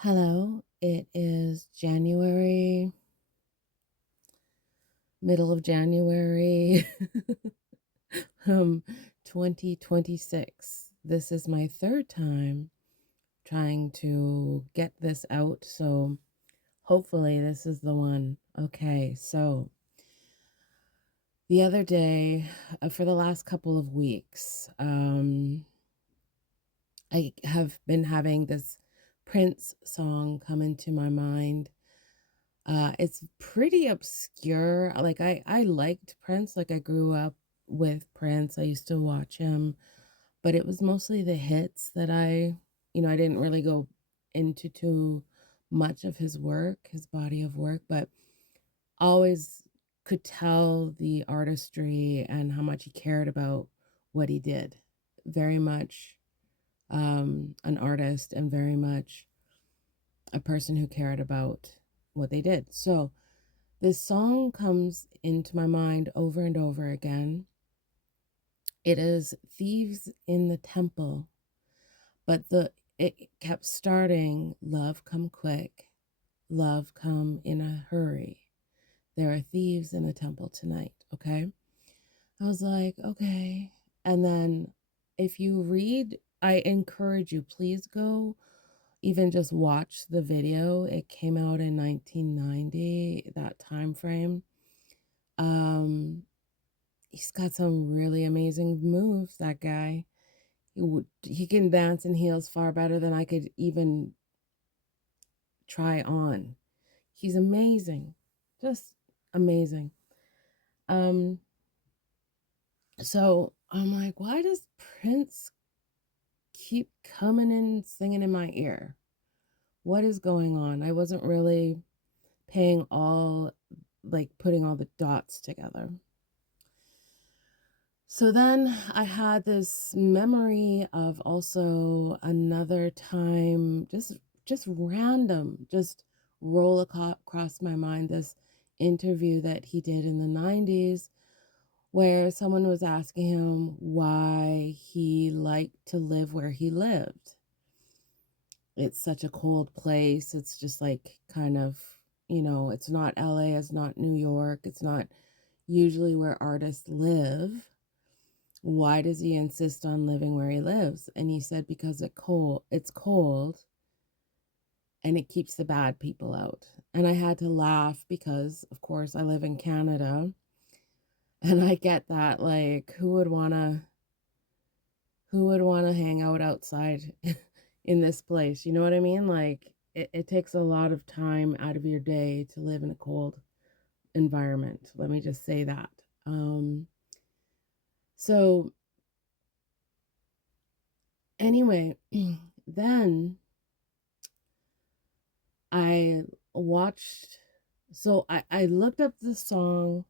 Hello, it is middle of January, um, 2026. This is my third time trying to get this out, so hopefully this is the one. Okay, so the other day, for the last couple of weeks, I have been having this Prince song come into my mind. It's pretty obscure. Like I liked Prince, like I grew up with Prince. I used to watch him, but it was mostly the hits that I didn't really go into too much of his work, his body of work, but always could tell the artistry and how much he cared about what he did. Very much an artist and very much a person who cared about what they did. So this song comes into my mind over and over again. It is Thieves in the Temple, but it kept starting, love come quick, love come in a hurry. There are thieves in the temple tonight, okay? I was like, okay. And then if you read, I encourage you, please go even just watch the video. It came out in 1990, that time frame. Um He's got some really amazing moves, that guy. He can dance in heels far better than I could even try on. He's amazing. Just amazing. Um, so I'm like, why does Prince keep coming in singing in my ear? What is going on? I wasn't really putting all the dots together. So then I had this memory of also another time, just random, just across my mind, this interview that he did in the 90s where someone was asking him why he liked to live where he lived. It's such a cold place. It's just like kind of, it's not LA, it's not New York, it's not usually where artists live. Why does he insist on living where he lives? And he said because it's cold and it keeps the bad people out. And I had to laugh because of course I live in Canada and I get that, like who would want to hang out outside in this place? You know what I mean? Like it takes a lot of time out of your day to live in a cold environment. Let me just say that. Um so anyway, then I watched, I looked up the song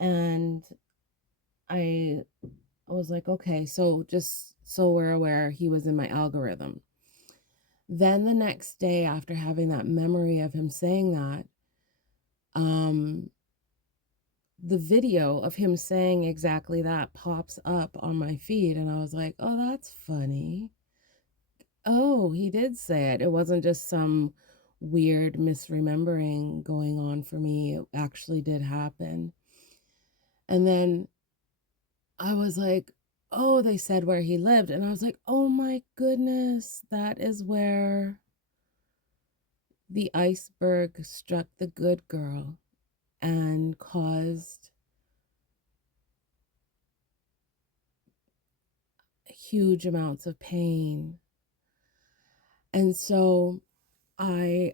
and I was like, okay, so just so we're aware, he was in my algorithm. Then the next day, after having that memory of him saying that, um, the video of him saying exactly that pops up on my feed, and I was like, oh, that's funny. Oh, he did say it. It wasn't just some weird misremembering going on for me. It actually did happen. And then I was like, oh, they said where he lived. And I was like, oh my goodness, that is where the iceberg struck the good girl and caused huge amounts of pain. And so I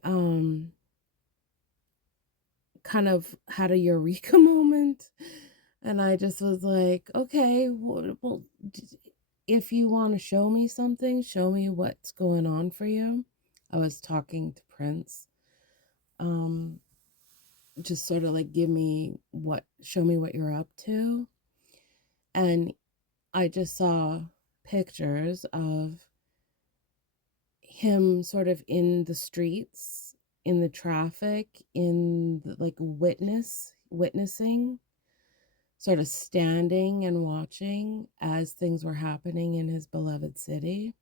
kind of had a eureka moment. And I just was like, okay, well, if you want to show me something, show me what's going on for you. I was talking to Prince. Um, just sort of like show me what you're up to. And I just saw pictures of him sort of in the streets, in the traffic, in the, like witnessing, sort of standing and watching as things were happening in his beloved city.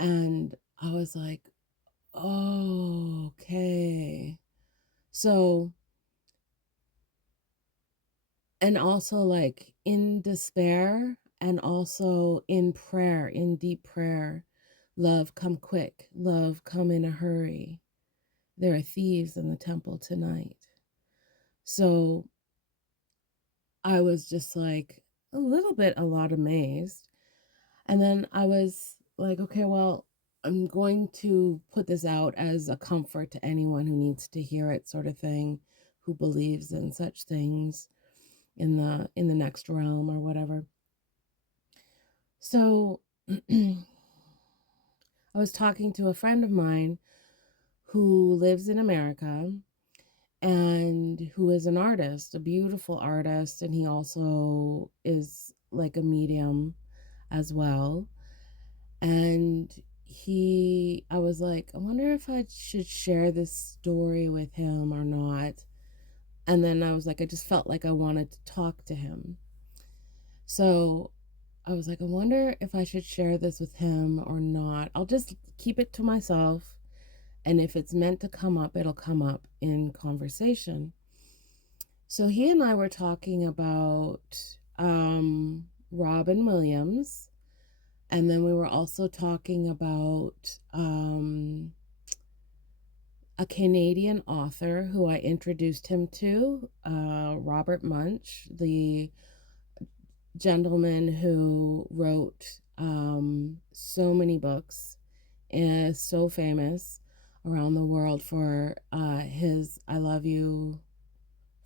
And I was like, Oh, okay. So, and also like in despair and also in prayer, in deep prayer, love come quick, love come in a hurry. There are thieves in the temple tonight. So I was just like a lot amazed. And then I was like, okay, well, I'm going to put this out as a comfort to anyone who needs to hear it, sort of thing, who believes in such things in the next realm or whatever. So I was talking to a friend of mine who lives in America and who is an artist, a beautiful artist, and he also is like a medium as well. And I was like, I wonder if I should share this story with him or not. And then I was like, I just felt like I wanted to talk to him. So I was like, I wonder if I should share this with him or not. I'll just keep it to myself. And if it's meant to come up, it'll come up in conversation. So he and I were talking about Robin Williams. And then we were also talking about a Canadian author who I introduced him to, Robert Munch, the gentleman who wrote so many books and is so famous around the world for his I Love You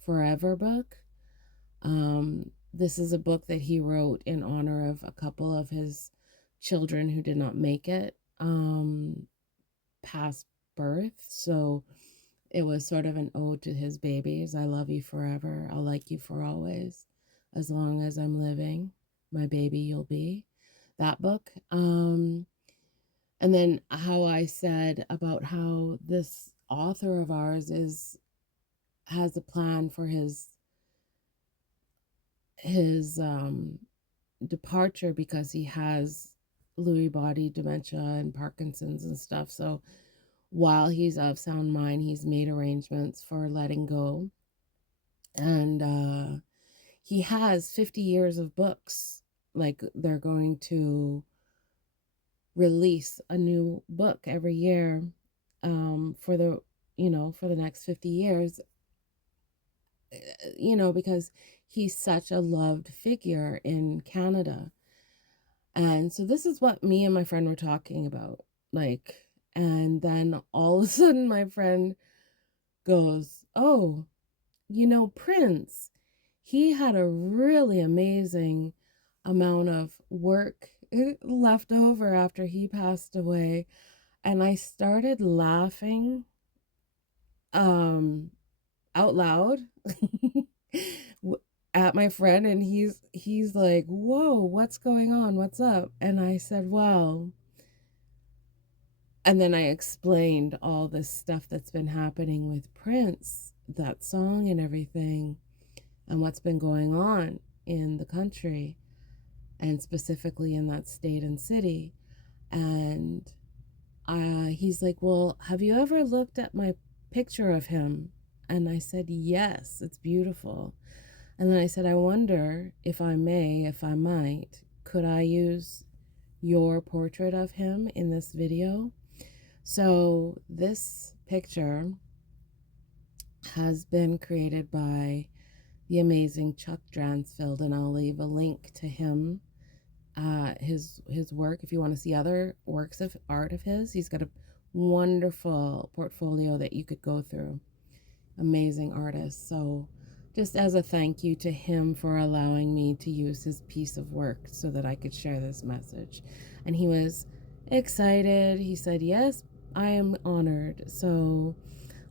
Forever book. This is a book that he wrote in honor of a couple of his children who did not make it past birth. So it was sort of an ode to his babies. I love you forever. I'll like you for always. As long as I'm living, my baby you'll be. That book. And then how I said about how this author of ours has a plan for his departure because he has Lewy body dementia and Parkinson's and stuff. So while he's of sound mind, he's made arrangements for letting go. And he has 50 years of books. Like they're going to release a new book every year for the next 50 years, because he's such a loved figure in Canada. And so this is what me and my friend were talking about. Like, and then all of a sudden my friend goes, "Oh, Prince, he had a really amazing amount of work left over after he passed away." And I started laughing um out loud at my friend, and he's like, "Whoa, what's going on? What's up?" And I said, "Well," and then I explained all this stuff that's been happening with Prince, that song and everything, and what's been going on in the country and specifically in that state and city. And he's like, "Well, have you ever looked at my picture of him?" And I said, "Yes, it's beautiful." And then I said, "I wonder if I may, if I might, could I use your portrait of him in this video?" So this picture has been created by the amazing Chuck Dransfield, and I'll leave a link to him, his work. If you want to see other works of art of his, he's got a wonderful portfolio that you could go through. Amazing artist. So just as a thank you to him for allowing me to use his piece of work so that I could share this message. And he was excited. He said, "Yes, I am honored." So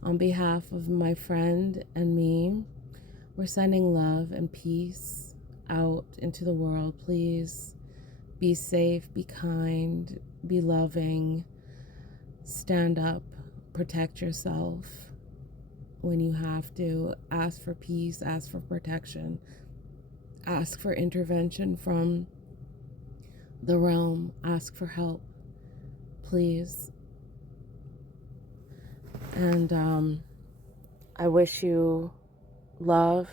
on behalf of my friend and me, we're sending love and peace out into the world. Please be safe, be kind, be loving, stand up, protect yourself when you have to. Ask for peace, ask for protection, ask for intervention from the realm, ask for help. Please And I wish you love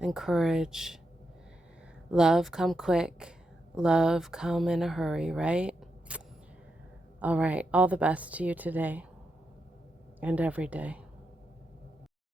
and courage. Love come quick. Love come in a hurry, right? All right. All the best to you today and every day.